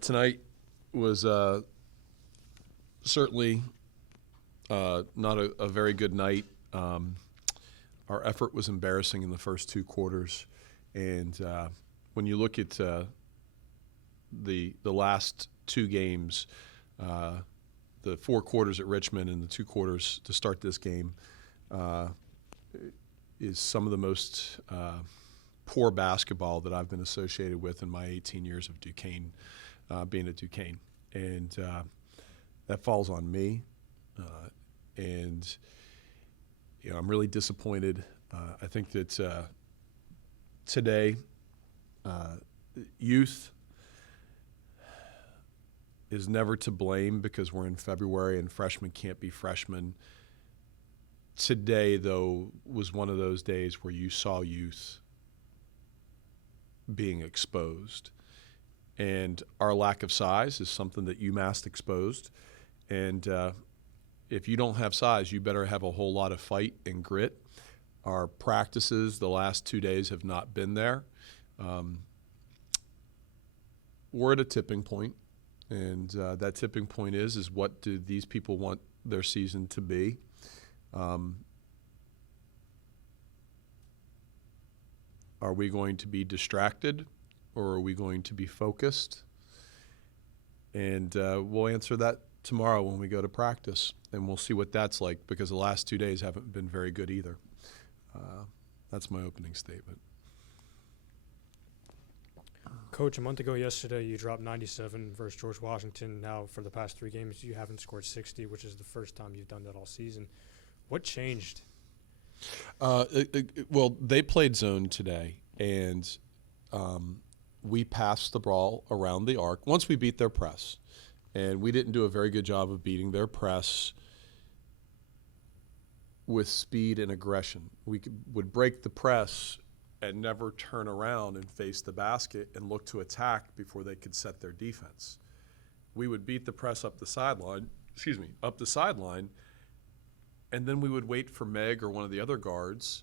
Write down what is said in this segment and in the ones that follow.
Tonight was certainly not a very good night. Our effort was embarrassing in the first two quarters, and when you look at the last two games, the 4 quarters at Richmond and the 2 quarters to start this game, is some of the most poor basketball that I've been associated with in my 18 years of Duquesne, being at Duquesne. And that falls on me. And I'm really disappointed. I think that today, youth is never to blame because we're in February and freshmen can't be freshmen. Today, though, was one of those days where you saw youth being exposed. And our lack of size is something that Umass exposed. And if you don't have size, you better have a whole lot of fight and grit. Our practices the last 2 days have not been there. We're at a tipping point, and that tipping point is what do these people want their season to be? Are we going to be distracted, or are we going to be focused? And we'll answer that tomorrow when we go to practice, and we'll see what that's like, because the last 2 days haven't been very good either. That's my opening statement. Coach, a month ago yesterday, you dropped 97 versus George Washington. Now, for the past 3 games, you haven't scored 60, which is the first time you've done that all season. What changed? Well, they played zone today, and we passed the ball around the arc once we beat their press. And we didn't do a very good job of beating their press with speed and aggression. We would break the press and never turn around and face the basket and look to attack before they could set their defense. We would beat the press up the sideline, and then we would wait for Meg or one of the other guards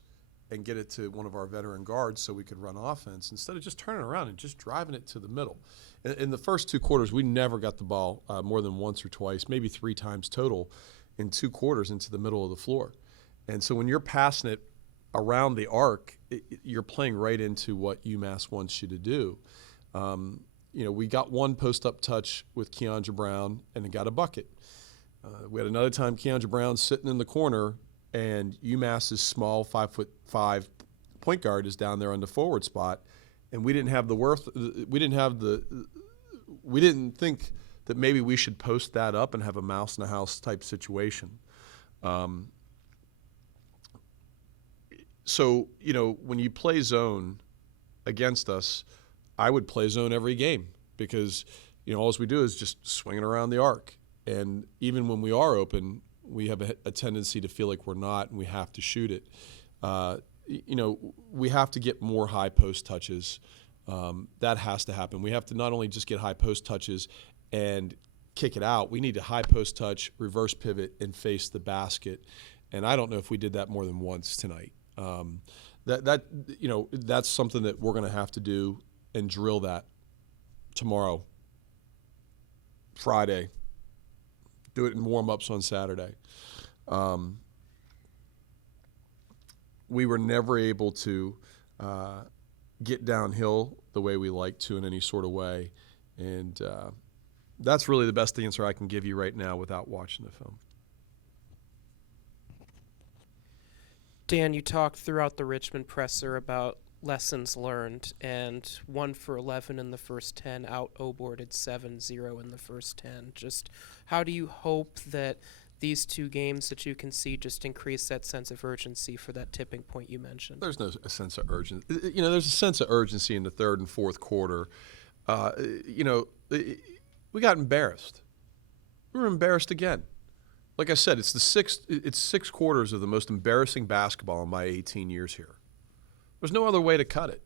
and get it to one of our veteran guards so we could run offense instead of just turning around and just driving it to the middle. In the first 2 quarters, we never got the ball more than once or twice, maybe 3 times total in 2 quarters into the middle of the floor. And so when you're passing it around the arc, you're playing right into what UMass wants you to do. We got 1 post-up touch with Keandra Brown, and it got a bucket. We had another time Keandra Brown sitting in the corner, and UMass's small 5'5" point guard is down there on the forward spot, and we didn't have the we didn't think that maybe we should post that up and have a mouse in the house type situation. So, when you play zone against us, I would play zone every game because, all we do is just swing it around the arc. And even when we are open, we have a tendency to feel like we're not, and we have to shoot it. We have to get more high post touches. That has to happen. We have to not only just get high post touches and kick it out, we need to high post touch, reverse pivot, and face the basket. And I don't know if we did that more than once tonight. That's something that we're going to have to do and drill that tomorrow, Friday. Do it in warm-ups on Saturday. We were never able to get downhill the way we like to in any sort of way. And that's really the best answer I can give you right now without watching the film. Dan, you talked throughout the Richmond presser about lessons learned, and 1 for 11 in the first 10, out-O-boarded 7-0 in the first 10. Just how do you hope that these 2 games that you can see just increase that sense of urgency for that tipping point you mentioned? There's no sense of urgency. There's a sense of urgency in the 3rd and 4th quarter. We got embarrassed. We were embarrassed again. Like I said, it's 6 quarters of the most embarrassing basketball in my 18 years here. There's no other way to cut it.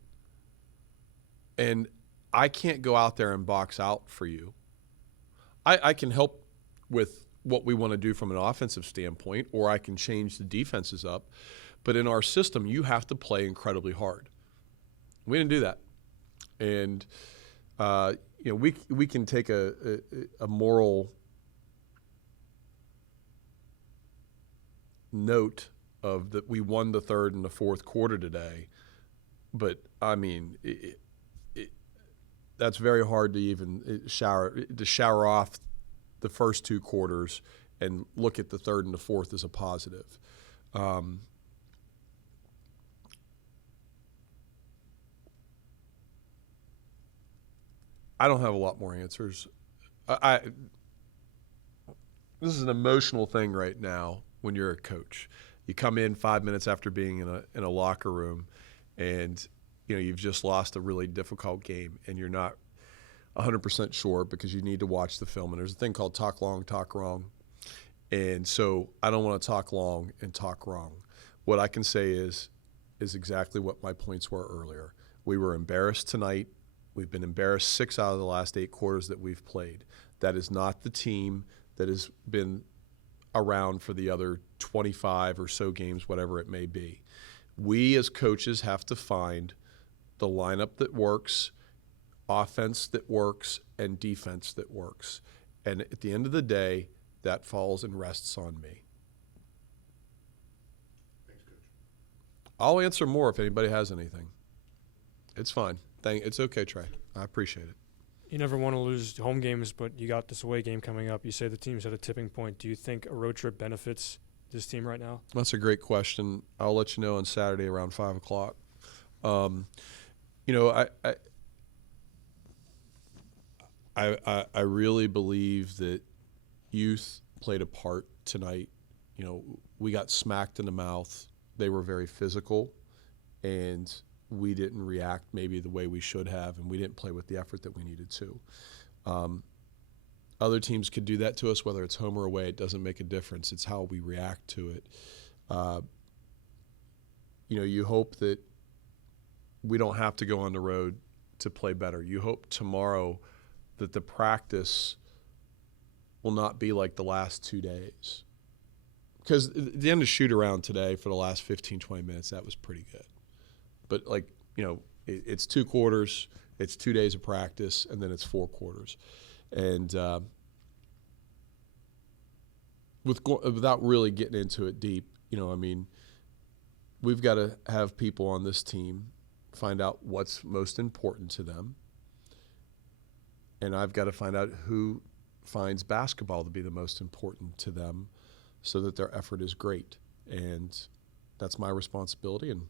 And I can't go out there and box out for you. I can help with what we want to do from an offensive standpoint, or I can change the defenses up. But in our system, you have to play incredibly hard. We didn't do that. And we can take a moral note of that we won the third and the fourth quarter today, but I mean, that's very hard to even shower off the first two quarters and look at the third and the fourth as a positive. I don't have a lot more answers. This is an emotional thing right now when you're a coach. You come in 5 minutes after being in a locker room, and you've just lost a really difficult game, and you're not 100% sure because you need to watch the film. And there's a thing called talk long, talk wrong. And so I don't want to talk long and talk wrong. What I can say is exactly what my points were earlier. We were embarrassed tonight. We've been embarrassed 6 out of the last 8 quarters that we've played. That is not the team that has been around for the other 25 or so games, whatever it may be. We as coaches have to find the lineup that works, offense that works, and defense that works. And at the end of the day, that falls and rests on me. Thanks, Coach. I'll answer more if anybody has anything. It's fine. It's okay, Trey. I appreciate it. You never want to lose home games, but you got this away game coming up. You say the team's at a tipping point. Do you think a road trip benefits this team right now? That's a great question. I'll let you know on Saturday around 5 o'clock. I really believe that youth played a part tonight. We got smacked in the mouth. They were very physical, and we didn't react maybe the way we should have, and we didn't play with the effort that we needed to. Other teams could do that to us, whether it's home or away. It doesn't make a difference. It's how we react to it. You hope that we don't have to go on the road to play better. You hope tomorrow that the practice will not be like the last 2 days. Because at the end of shoot around today for the last 15, 20 minutes, that was pretty good. But it's 2 quarters, it's 2 days of practice, and then it's 4 quarters. And without really getting into it deep, we've got to have people on this team find out what's most important to them. And I've got to find out who finds basketball to be the most important to them so that their effort is great. And that's my responsibility. And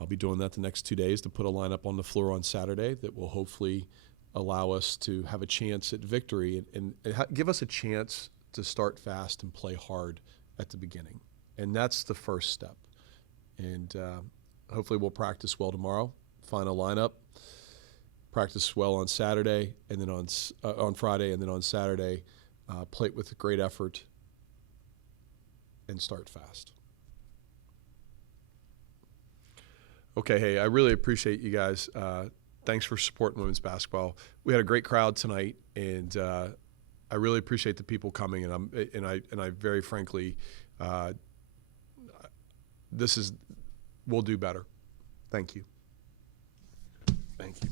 I'll be doing that the next 2 days to put a lineup on the floor on Saturday that will hopefully allow us to have a chance at victory and give us a chance to start fast and play hard at the beginning. And that's the first step. And hopefully we'll practice well tomorrow, find a lineup, practice well on Saturday, and then on Friday, and then on Saturday, play it with a great effort and start fast. Okay, hey, I really appreciate you guys. Thanks for supporting women's basketball. We had a great crowd tonight, and I really appreciate the people coming. And I very frankly, we'll do better. Thank you. Thank you.